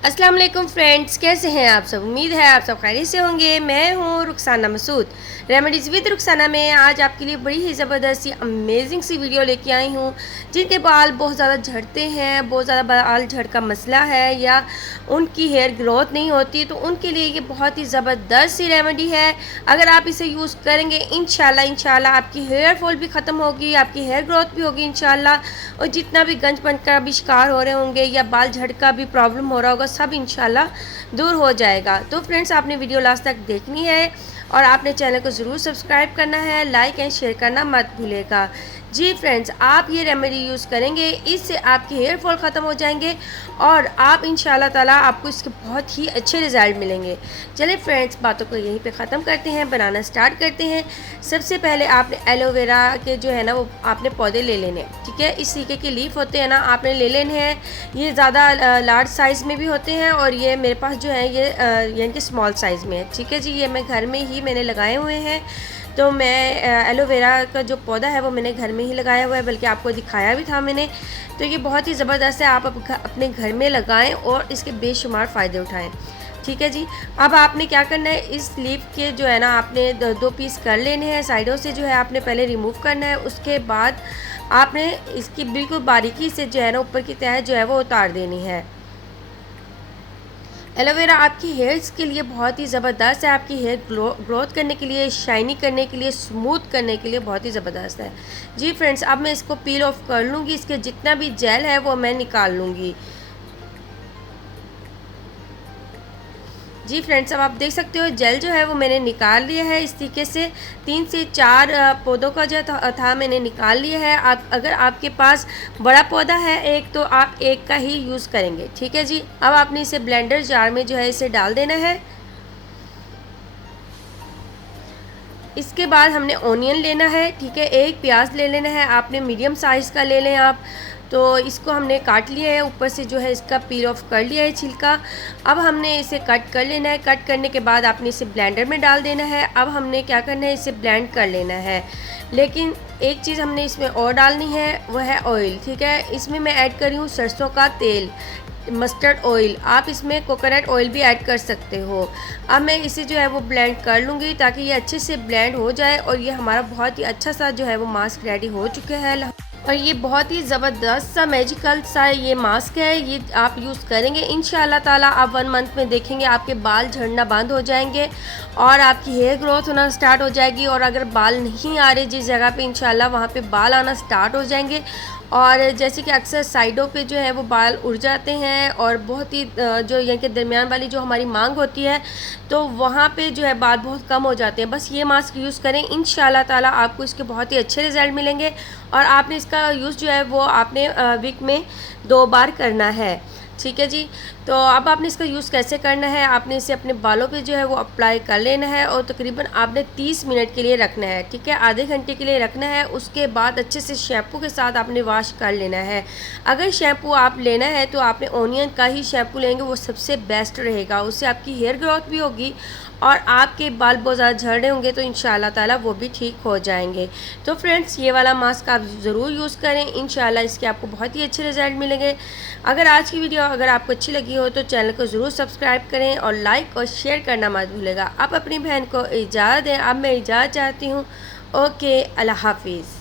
अस्सलाम वालेकुम फ्रेंड्स, कैसे हैं आप सब। उम्मीद है आप सब खैरियत से होंगे। मैं हूँ रुखसाना मसूद। रेमेडीज़ विद रुखसाना में आज आपके लिए बड़ी ही ज़बरदस्त सी अमेजिंग सी वीडियो लेके आई हूँ। जिनके बाल बहुत ज़्यादा झड़ते हैं, बहुत ज़्यादा बाल झड़ का मसला है या उनकी हेयर ग्रोथ नहीं होती, तो उनके लिए ये बहुत ही ज़बरदस्त सी रेमेडी है। अगर आप इसे यूज़ करेंगे इंशाल्लाह आपकी हेयर फॉल भी ख़त्म होगी, आपकी हेयर ग्रोथ भी होगी इंशाल्लाह। और जितना भी गंजपन का भी शिकार हो रहे होंगे या बाल झड़ का भी प्रॉब्लम हो रहा होगा, सब इंशाल्लाह दूर हो जाएगा। तो फ्रेंड्स, आपने वीडियो लास्ट तक देखनी है और आपने चैनल को ज़रूर सब्सक्राइब करना है, लाइक एंड शेयर करना मत भूलिएगा। जी फ्रेंड्स, आप ये रेमेडी यूज़ करेंगे, इससे आपके हेयर फॉल ख़त्म हो जाएंगे और आप इंशाल्लाह ताला आपको इसके बहुत ही अच्छे रिज़ल्ट मिलेंगे। चलिए फ्रेंड्स, बातों को यहीं पे ख़त्म करते हैं, बनाना स्टार्ट करते हैं। सबसे पहले आपने एलोवेरा के जो है ना वो आपने पौधे ले लेने, ठीक है। इस तरीके के लीफ होते हैं ना, आपने ले लेने हैं। ये ज़्यादा लार्ज साइज़ में भी होते हैं और ये मेरे पास जो है ये यानी कि स्मॉल साइज़ में है, ठीक है जी। ये मैं घर में ही मैंने लगाए हुए हैं। तो मैं एलोवेरा का जो पौधा है वो मैंने घर में ही लगाया हुआ है, बल्कि आपको दिखाया भी था मैंने। तो ये बहुत ही ज़बरदस्त है, आप अपने घर में लगाएं और इसके बेशुमार फ़ायदे उठाएं, ठीक है जी। अब आपने क्या करना है, इस लीफ के जो है ना आपने दो पीस कर लेने हैं। साइडों से जो है आपने पहले रिमूव करना है। उसके बाद आपने इसकी बिल्कुल बारीकी से जो है ना ऊपर की तह जो है वो उतार देनी है। एलोवेरा आपकी हेयर्स के लिए बहुत ही ज़बरदस्त है, आपकी हेयर ग्रोथ करने के लिए, शाइनी करने के लिए, स्मूथ करने के लिए बहुत ही ज़बरदस्त है जी। फ्रेंड्स, अब मैं इसको पील ऑफ कर लूँगी, इसके जितना भी जेल है वो मैं निकाल लूँगी। जी फ्रेंड्स, अब आप देख सकते हो जेल जो है वो मैंने निकाल लिया है। इस तरीके से 3 से 4 पौधों का जो था मैंने निकाल लिया है। आप अगर आपके पास बड़ा पौधा है एक, तो आप एक का ही यूज़ करेंगे, ठीक है जी। अब आपने इसे ब्लेंडर जार में जो है इसे डाल देना है। इसके बाद हमने ऑनियन लेना है, ठीक है। एक प्याज ले लेना है, आपने मीडियम साइज़ का ले लें आप। तो इसको हमने काट लिया है, ऊपर से जो है इसका पील ऑफ कर लिया है छिलका। अब हमने इसे कट कर लेना है। कट करने के बाद आपने इसे ब्लेंडर में डाल देना है। अब हमने क्या करना है, इसे ब्लेंड कर लेना है। लेकिन एक चीज़ हमने इसमें और डालनी है, वह है ऑयल, ठीक है। इसमें मैं ऐड कर रही हूँ सरसों का तेल, मस्टर्ड ऑयल। आप इसमें कोकोनट ऑयल भी ऐड कर सकते हो। अब मैं इसे जो है वो ब्लेंड कर लूँगी ताकि ये अच्छे से ब्लेंड हो जाए। और ये हमारा बहुत ही अच्छा सा जो है वो मास्क रेडी हो चुका है। और ये बहुत ही ज़बरदस्त सा मैजिकल सा ये मास्क है। ये आप यूज़ करेंगे इंशाल्लाह ताला, आप 1 मंथ में देखेंगे आपके बाल झड़ना बंद हो जाएंगे और आपकी हेयर ग्रोथ होना स्टार्ट हो जाएगी। और अगर बाल नहीं आ रहे जिस जगह पे, इंशाल्लाह वहाँ पे बाल आना स्टार्ट हो जाएंगे। और जैसे कि अक्सर साइडों पे जो है वो बाल उड़ जाते हैं और बहुत ही जो यहाँ के दरमियान वाली जो हमारी मांग होती है, तो वहाँ पे जो है बाल बहुत कम हो जाते हैं। बस ये मास्क यूज़ करें, इंशाल्लाह ताला आपको इसके बहुत ही अच्छे रिज़ल्ट मिलेंगे। और आपने इसका यूज़ जो है वो आपने वीक में 2 बार करना है, ठीक है जी। तो अब आपने इसका यूज़ कैसे करना है, आपने इसे अपने बालों पे जो है वो अप्लाई कर लेना है और तकरीबन आपने 30 मिनट के लिए रखना है, ठीक है। आधे घंटे के लिए रखना है। उसके बाद अच्छे से शैम्पू के साथ आपने वॉश कर लेना है। अगर शैम्पू आप लेना है तो आपने ओनियन का ही शैम्पू लेंगे, वो सबसे बेस्ट रहेगा। उससे आपकी हेयर ग्रोथ भी होगी और आपके बाल बहुत ज़्यादा झड़ रहे होंगे तो इंशाल्लाह ताला वो भी ठीक हो जाएंगे। तो फ्रेंड्स, ये वाला मास्क आप ज़रूर यूज़ करें, इंशाल्लाह इसके आपको बहुत ही अच्छे रिज़ल्ट मिलेंगे। अगर आज की वीडियो अगर आपको अच्छी लगी हो तो चैनल को ज़रूर सब्सक्राइब करें और लाइक और शेयर करना मत भूलेगा। आप अपनी बहन को इजाज़त दें। अब मैं इजाज़त चाहती हूँ। ओके, अल्लाह हाफिज़।